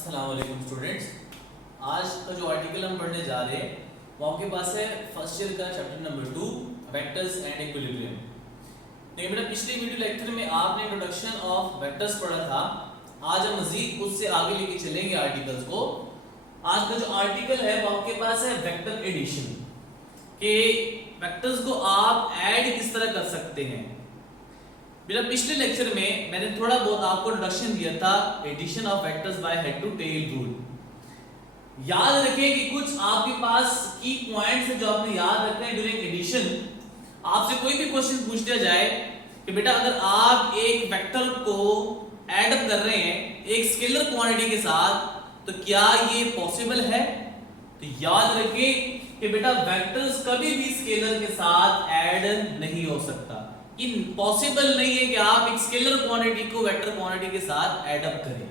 अस्सलाम वालेकुम स्टूडेंट्स। आज का जो आर्टिकल हम पढ़ने जा रहे हैं वो आपके पास है फर्स्ट ईयर का chapter number 2 vectors and equilibrium. देखिए बेटा, पिछले वीडियो लेक्चर में आपने इंट्रोडक्शन ऑफ वेक्टर्स पढ़ा था। आज हम मजीद उससे आगे लेके चलेंगे आर्टिकल्स को। आज का जो आर्टिकल है वो आपके पास है वेक्टर एडिशन, कि वेक्टर्स को आप ऐड किस तरह कर सकते हैं। मेरा पिछले लेक्चर में मैंने थोड़ा बहुत आपको इंट्रोडक्शन दिया था addition of vectors by head to tail rule. याद रखें कि कुछ आपके पास की पॉइंट्स हैं जो आपने याद रखना है ड्यूरिंग एडिशन। आपसे कोई भी क्वेश्चन पूछ दिया जाए कि बेटा अगर आप एक वेक्टर को ऐड अप कर रहे हैं एक स्केलर क्वांटिटी के साथ तो क्या ये पॉसिबल है, तो याद रखें कि बेटा वेक्टर्स कभी भी स्केलर के साथ ऐड नहीं हो सकता। इम्पॉसिबल नहीं है कि आप एक स्केलर क्वांटिटी को वेक्टर क्वांटिटी के साथ ऐड अप करें।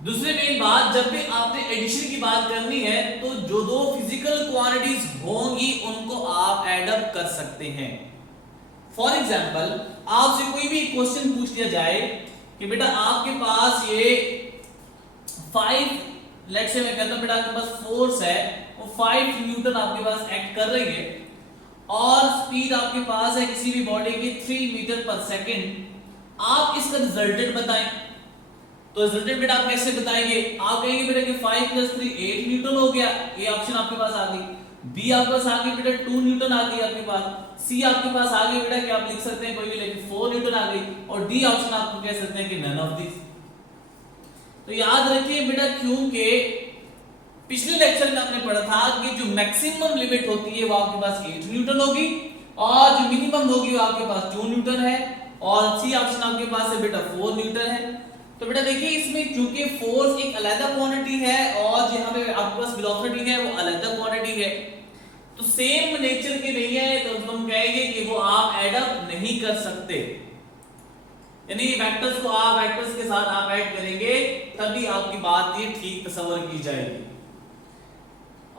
दूसरी मेन बात, जब भी आपने एडिशन की बात करनी है तो जो दो फिजिकल क्वांटिटीज होंगी उनको आप ऐड अप कर सकते हैं। फॉर एग्जांपल, आपसे कोई भी क्वेश्चन पूछ दिया जाए कि बेटा आपके पास ये 5 लेट्स से मैं कहता हूं बेटा आपके पास फोर्स है, वो 5 न्यूटन आपके पास एक्ट कर रही है और स्पीड आपके पास है किसी भी बॉडी की 3 मीटर पर सेकंड। आप इसका रिजल्टेंट बताएं। तो रिजल्टेंट बेटा आप कैसे बताएंगे? आप कहेंगे बेटा कि 5 + 3 8 न्यूटन हो गया। ये ऑप्शन आपके पास आ गई। बी आपके पास आ गई बेटा 2 न्यूटन आ गई आपके पास। सी आपके पास आ गई बेटा कि आप लिख सकते हैं कोई भी, लेकिन 4 न्यूटन आ गई। और डी ऑप्शन आपको कह सकते हैं कि नन ऑफ दिस। तो याद रखिए बेटा, क्योंकि पिछले लेक्चर में आपने पढ़ा था कि जो मैक्सिमम लिमिट होती है वो आपके पास 8 न्यूटन होगी और जो मिनिमम होगी वो आपके पास 2 न्यूटन है और सी ऑप्शन आपके पास है बेटा 4 न्यूटन है। तो बेटा देखिए, इसमें चूंकि फोर्स एक अलग क्वांटिटी है और यहाँ पे आपके पास वेलोसिटी है वो अलग क्वांटिटी है, तो सेम नेचर के नहीं है, तो हम कहेंगे कि वो आप ऐड अप नहीं कर सकते। यानी वेक्टर्स को आप वेक्टर्स के साथ आप ऐड करेंगे तभी आपकी बात ये ठीक तस्वर की जाएगी।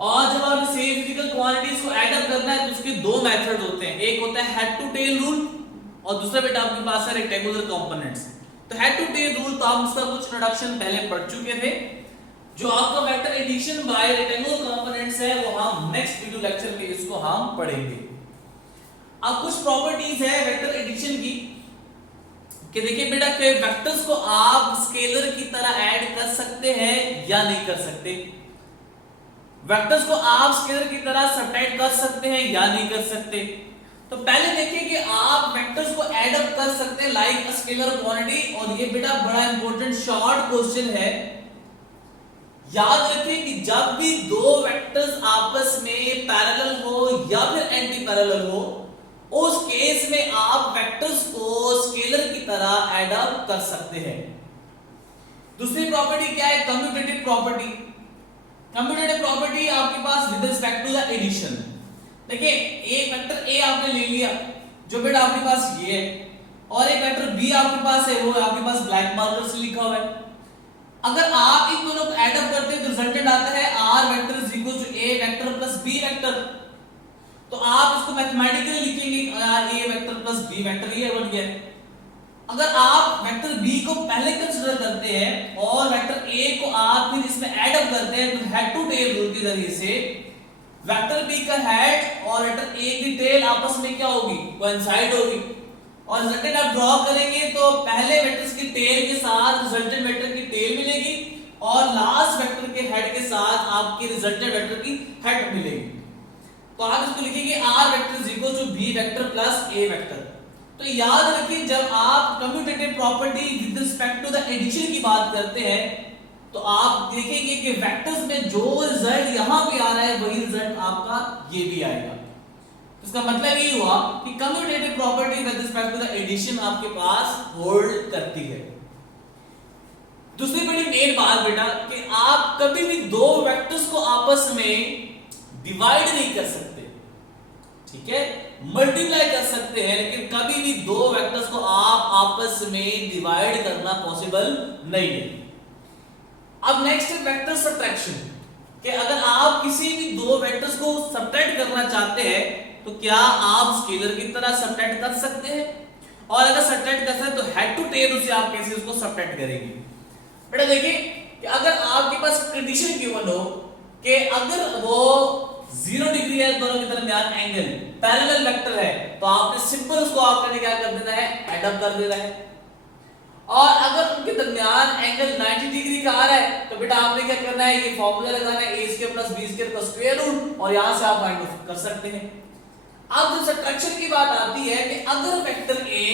और जब आप सेम फिजिकल क्वांटिटीज को ऐड अप करना है तो उसके दो मेथड होते हैं। एक होता है हेड टू टेल रूल और दूसरा बेटा आपके पास है रेक्टेंगुलर कंपोनेंट्स। तो हेड टू टेल रूल तो आप उसका कुछ इंट्रोडक्शन पहले पढ़ चुके थे। जो आपका vector addition by rectangular components है वो हम नेक्स्ट वीडियो लेक्चर में इसको हम पढ़ेंगे। अब कुछ प्रॉपर्टीज है वेक्टर एडिशन की कि देखिए बेटा कि वेक्टर्स को आप स्केलर की तरह ऐड कर सकते हैं या नहीं कर सकते। वेक्टर्स को आप स्केलर की तरह सब्ट्रैक्ट कर सकते हैं या नहीं कर सकते। तो पहले देखिए कि आप वेक्टर्स को ऐड अप कर सकते हैं लाइक अ स्केलर क्वांटिटी। और ये बेटा बड़ा इंपॉर्टेंट शॉर्ट क्वेश्चन है। याद रखिए कि जब भी दो वेक्टर्स आपस में पैरेलल हो या फिर एंटी पैरेलल हो, उस केस में आप वेक्टर्स को स्केलर की तरह ऐड अप कर सकते हैं। दूसरी प्रॉपर्टी क्या है? Commutative property. कम्यूटेटिव प्रॉपर्टी आपके पास with respect to the addition. देखिए, एक वेक्टर ए आपने ले लिया जो बेटा आपके पास ये है और एक वेक्टर बी आपके पास है वो आपके पास ब्लैक मार्कर से लिखा हुआ है। अगर आप इन दोनों को ऐड अप करते हैं तो रिजल्टेंट आता है R vector is equal to A vector plus B vector. तो आप इसको मैथमेटिकली लिखेंगे A vector plus B vector, ये बन गया। अगर आप वेक्टर बी को पहले कंसीडर करते हैं और वेक्टर ए को आप फिर इसमें ऐड अप करते हैं तो हेड टू टेल रूल के जरिए से वेक्टर बी का हेड और वेक्टर ए की टेल आपस में क्या होगी? कोइंसाइड होगी। और रिजल्टेंट आप ड्रॉ करेंगे तो पहले वेक्टर्स की टेल के साथ रिजल्टेंट वेक्टर की टेल मिलेगी और लास्ट वेक्टर के हेड के साथ आपकी रिजल्टेंट वेक्टर की हेड मिलेगी। तो आप इसको लिखेंगे R vector is equal to B vector plus A vector. तो याद रखिए, जब आप commutative property with respect to the addition की बात करते हैं तो आप देखेंगे कि वेक्टर्स में जो रिजल्ट यहां पे आ रहा है वही रिजल्ट आपका ये भी आएगा। तो इसका मतलब ये हुआ कि commutative property with respect to the addition आपके पास होल्ड करती है। दूसरी बड़ी मेन बात बेटा कि आप कभी भी दो वेक्टर्स को आपस में डिवाइड नहीं कर सकते, ठीक है? मल्टीप्लाई कर सकते हैं लेकिन कभी भी दो वेक्टर्स को आप आपस में डिवाइड करना पॉसिबल नहीं है। अब नेक्स्ट है वेक्टर सब्ट्रैक्शन, कि अगर आप किसी भी दो वेक्टर्स को सब्ट्रैक्ट करना चाहते हैं तो क्या आप स्केलर की तरह सब्ट्रैक्ट कर सकते हैं? और अगर सब्ट्रैक्ट कर सकते हैं तो हेड टू टेल उसे आप कैसे उसको सब्ट्रैक्ट करेंगे? बेटा देखिए कि अगर आपके पास कंडीशन गिवन हो कि अगर वो 0 डिग्री है दोनों के दरमियान एंगल, पैरेलल वेक्टर है, तो आपने सिंपल उसको आपने क्या कर देना है, ऐड अप कर देना है। और अगर उनके दरमियान एंगल 90 डिग्री का आ रहा है तो बेटा आपने क्या करना है, ये फॉर्मूला लगाना है a² + b² का स्क्वायर रूट, और यहां से आप फाइंड आउट कर सकते हैं। अब जब सब्ट्रैक्शन की बात आती है कि अगर वेक्टर a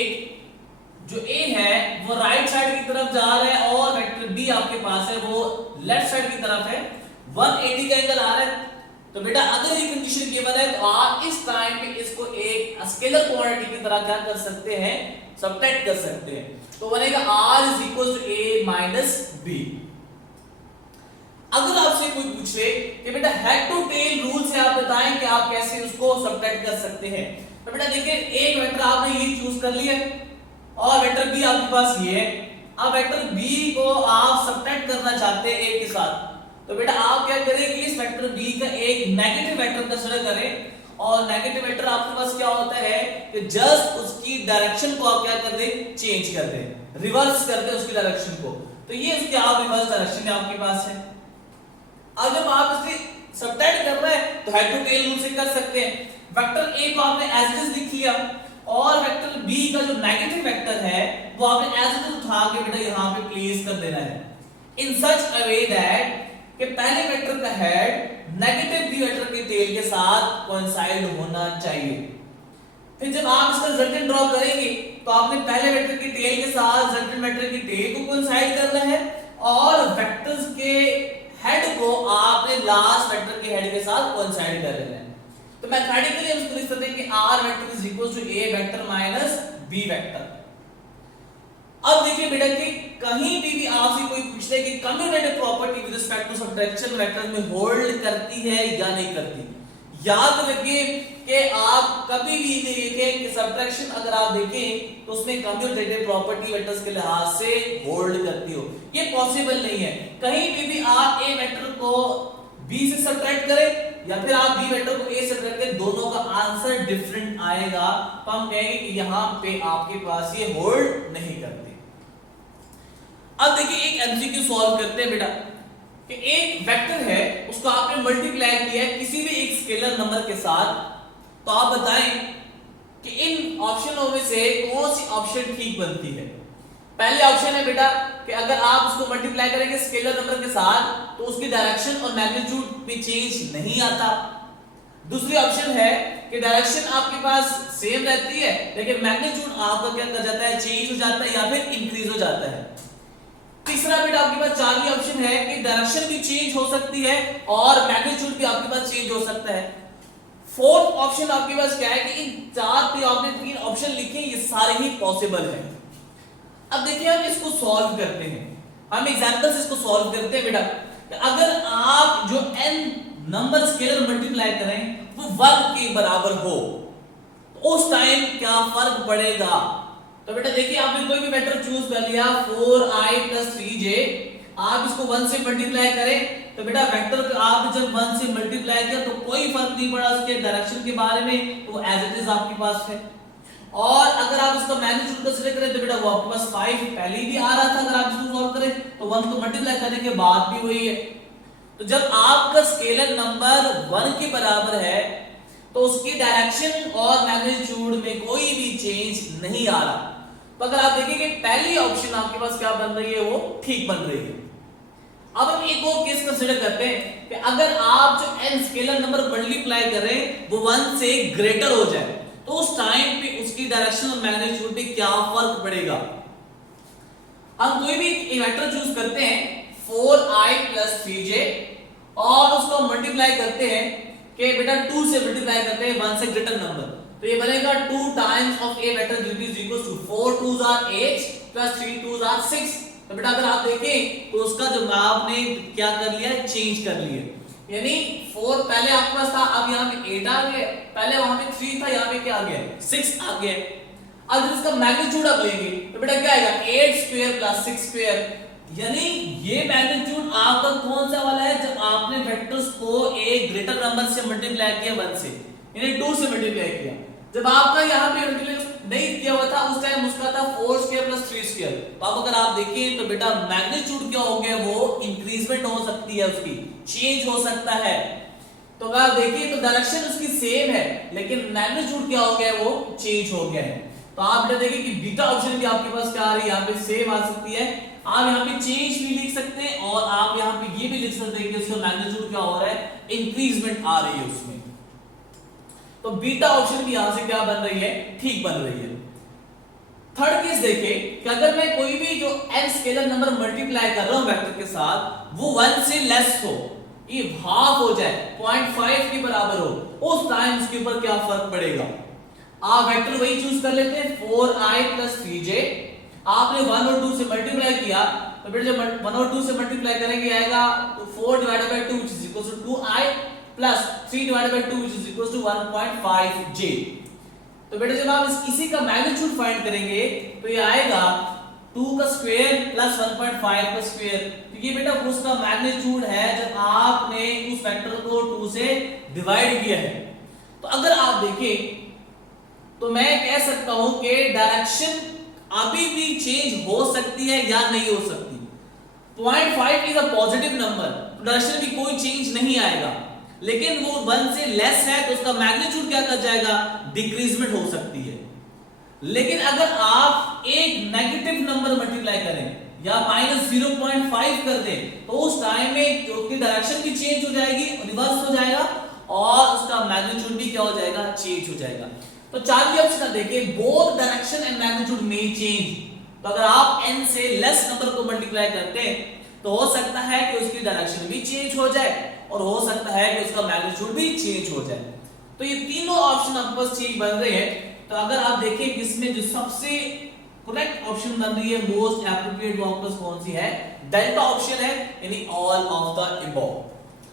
जो a है वो राइट साइड की तरफ जा रहा है और वेक्टर b आपके पास है वो लेफ्ट साइड की तरफ है, 180 का एंगल आ रहा है, तो बेटा अगर ये कंडीशन गिवन है तो आप इस टाइम पे इसको एक स्केलर क्वांटिटी की तरह क्या कर सकते हैं, सब्ट्रैक्ट कर सकते हैं। तो बनेगा r = a - b। अगर आपसे कोई पूछे कि बेटा हेड टू टेल रूल से आप बताएं कि आप कैसे उसको सब्ट्रैक्ट कर सकते हैं, तो बेटा देखिए एक वेक्टर आपने ये चूज कर लिया और वेक्टर b आपके पास ये है। अब वेक्टर b को आप सब्ट्रैक्ट करना चाहते हैं a के साथ, तो बेटा आप क्या करें कि इस वेक्टर b का एक नेगेटिव वेक्टर कंसीडर करें, और नेगेटिव वेक्टर आपके पास क्या होता है कि जस्ट उसकी डायरेक्शन को आप क्या कर दें, चेंज कर दें, रिवर्स कर दें उसकी डायरेक्शन को। तो ये उसकी आप रिवर्स डायरेक्शन में आपके पास है। अब जब आप इसे सब्ट्रैक्ट कर रहे हैं तो हेड टू टेल रूल से कर सकते हैं। वेक्टर a को आपने एज इट इज लिख लिया और वेक्टर b का जो नेगेटिव वेक्टर है वो आपने एज इट इज उठा के बेटा यहां पे प्लेस कर देना है इन सच अ वे दैट कि पहले वेक्टर का हेड नेगेटिव b वेक्टर के टेल के साथ कोइंसाइड होना चाहिए। फिर जब आप इसका रिजल्टेंट ड्रॉ करेंगे तो आपने पहले वेक्टर के टेल के साथ रिजल्टेंट वेक्टर के टेल को कोइंसाइड करना है और वेक्टर्स के हेड को आपने लास्ट वेक्टर के हेड के साथ कोइंसाइड कर लेना है। तो मैथमेटिकली हम इसको लिख सकते हैं कि r vector = a vector - b vector. अब देखिए बेटा कि कहीं भी आपसे कोई पूछ ले कि commutative property with respect to subtraction vector में होल्ड करती है या नहीं करती, याद रखिए कि आप कभी भी देखें कि सब्ट्रैक्शन अगर आप देखें तो उसमें कम्यूटेटिव प्रॉपर्टी वेक्टर्स के लिहाज से होल्ड करती हो, ये पॉसिबल नहीं है। कहीं भी आप a वेक्टर को b से सब्ट्रैक्ट करें या फिर आप b वेक्टर को a से सब्ट्रैक्ट करें, दोनों का आंसर डिफरेंट आएगा, तो हम कहेंगे कि यहां पे आपके पास ये होल्ड नहीं करती। अब देखिए एक एमसीक्यू सॉल्व करते हैं बेटा कि एक वेक्टर है उसको आपने मल्टीप्लाई किया है किसी भी एक स्केलर नंबर के साथ, तो आप बताएं कि इन ऑप्शनों में से कौन सी ऑप्शन ठीक बनती है। पहले ऑप्शन है बेटा कि अगर आप उसको मल्टीप्लाई करेंगे स्केलर नंबर के साथ तो उसकी डायरेक्शन और मैग्नीट्यूड में चेंज नहीं आता। दूसरी ऑप्शन है कि डायरेक्शन आपके पास सेम रहती है लेकिन मैग्नीट्यूड आपका क्या कर जाता है, चेंज हो जाता है या फिर इंक्रीज हो जाता है। तीसरा बेटा आपके पास चारवी ऑप्शन है कि डायरेक्शन भी चेंज हो सकती है और मैग्नीट्यूड भी आपके पास चेंज हो सकता है। फोर्थ ऑप्शन आपके पास क्या है कि इन चार पे आपने 3 ऑप्शन लिखे, ये सारे ही पॉसिबल हैं। अब देखिए हम इसको सॉल्व करते हैं, हम एग्जांपल से इसको सॉल्व करते हैं बेटा। अगर आप जो n नंबर स्केलर मल्टीप्लाई करें वो 1 के बराबर हो तो उस टाइम क्या फर्क पड़ेगा। तो बेटा देखिए आपने कोई भी वेक्टर चूज कर लिया 4i + 3j, आप इसको 1 से मल्टीप्लाई करें तो बेटा वेक्टर को आप जब 1 से मल्टीप्लाई किया तो कोई फर्क नहीं पड़ा उसके डायरेक्शन के बारे में, तो एज इट इज आपके पास है। और अगर आप इसका मैग्नीट्यूड कंसीडर करें तो बेटा वो आपके पास 5 पहले ही भी आ रहा था, अगर आप इसको सॉल्व करें तो 1 को मल्टीप्लाई करने के बाद भी वही है। तो जब आपका स्केलर नंबर 1 के बराबर है तो उसकी डायरेक्शन और मैग्नीट्यूड में कोई भी चेंज नहीं आ रहा। तो अगर आप देखेंगे पहली ऑप्शन आपके पास क्या बन रही है, वो ठीक बन रही है। अब हम एक और केस कंसीडर करते हैं कि अगर आप जो n स्केलर नंबर मल्टीप्लाई करें वो 1 से ग्रेटर हो जाए तो उस टाइम पे उसकी डायरेक्शन और मैग्नीट्यूड पे क्या फर्क पड़ेगा। हम कोई भी एक वेक्टर चूज करते हैं 4i + 3j और उसको मल्टीप्लाई करते हैं कि बेटा 2 से मल्टीप्लाई करते हैं 1 से ग्रेटर नंबर, तो ये बनेगा 2 times of a vector = 4 2s are 8 + 3 2s are 6। तो बेटा अगर आप देखें तो उसका जो आपने क्या कर लिया, चेंज कर लिया, यानी 4 पहले आपके पास था, अब यहाँ पे 8 आ गया, पहले वहां पे 3 था, यहाँ पे क्या आ गया 6 आ गया। अब जब इसका मैग्नीट्यूड आप लेंगे तो बेटा क्या आएगा 8² + 6², यानी ये मैग्नीट्यूड आपका कौन सा वाला है जब आपने वेक्टर्स को एक ग्रेटर नंबर से मल्टीप्लाई किया 1 से, यानी 2 से मल्टीप्लाई किया। जब आपका यहाँ पे यूनिट नहीं दिया हुआ था उस टाइम उसका था 4 स्क्वायर प्लस 3 स्क्वायर। तो अब अगर आप देखें तो बेटा मैग्नीट्यूड क्या हो गया, वो इंक्रीजमेंट हो सकती है, उसकी चेंज हो सकता है। तो अगर आप देखिए तो डायरेक्शन उसकी सेम है लेकिन मैग्नीट्यूड क्या हो गया, वो चेंज हो गया है। तो आप बेटा देखिए कि बीटा ऑप्शन भी आपके पास क्या आ रही है, यहाँ पे सेम आ सकती है। आप यहाँ पे चेंज भी लिख सकते हैं और आप यहाँ पे ये भी लिख सकते हैं कि उसका मैग्नीट्यूड क्या हो रहा है, इंक्रीजमेंट आ रही है उसमें। तो बीटा ऑप्शन भी यहां से क्या बन रही है, ठीक बन रही है। थर्ड केस देखें कि अगर मैं कोई भी जो n स्केलर नंबर मल्टीप्लाई कर रहा हूं वेक्टर के साथ वो 1 से लेस हो, ये हाफ हो जाए, 0.5 के बराबर हो, उस टाइम उसके ऊपर क्या फर्क पड़ेगा। आप वेक्टर वही चूज कर लेते हैं 4i + 3j। आपने 1 और 2 से मल्टीप्लाई किया तो बेटा जब 1 और 2 से मल्टीप्लाई करेंगे आएगा तो 4 / 2 which is equal to 2i plus 3 / 2 which is equal to 1.5j। तो बेटा जब आप इसी का मैग्नीट्यूड फाइंड करेंगे तो ये आएगा 2 का स्क्वायर प्लस 1.5 का स्क्वायर। तो ये बेटा उसका मैग्नीट्यूड है जब आपने उस वेक्टर को 2 से डिवाइड किया है। तो अगर आप देखें तो मैं कह सकता हूं कि डायरेक्शन अभी भी चेंज हो सकती है या नहीं हो सकती। 0.5 इज अ पॉजिटिव नंबर, तो डायरेक्शन भी कोई चेंज नहीं आएगा, लेकिन वो 1 से लेस है तो उसका मैग्नीट्यूड क्या कर जाएगा, डिक्रीजमेंट हो सकती है। लेकिन अगर आप एक नेगेटिव नंबर मल्टीप्लाई करें या -0.5 कर दें तो उस टाइम में उसकी डायरेक्शन भी चेंज हो जाएगी, रिवर्स हो जाएगा और उसका मैग्नीट्यूड भी क्या हो जाएगा, चेंज हो जाएगा। तो चार ऑप्शन देखिए, both direction and magnitude may change. तो अगर आप n से लेस नंबर को मल्टीप्लाई करते हैं तो हो सकता है कि उसकी डायरेक्शन भी चेंज हो जाए और हो सकता है कि उसका मैग्नीट्यूड भी चेंज हो जाए। तो ये तीनों ऑप्शन आपके पास ठीक बन रहे हैं। तो अगर आप देखें कि इसमें जो सबसे करेक्ट ऑप्शन बन रही है, मोस्ट एप्रोप्रिएट वो आपके पास कौन सी है, डेल्टा ऑप्शन है, यानी ऑल ऑफ द अबव।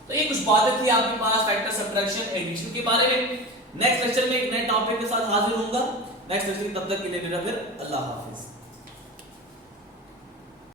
तो ये कुछ बातें थी आपके पास फैक्टर सब्ट्रैक्शन एडिशन के बारे में। नेक्स्ट लेक्चर में एक नए टॉपिक के साथ हाजिर होऊंगा। नेक्स्ट लेक्चर तब तक के लिए मेरा फिर अल्लाह हाफिज।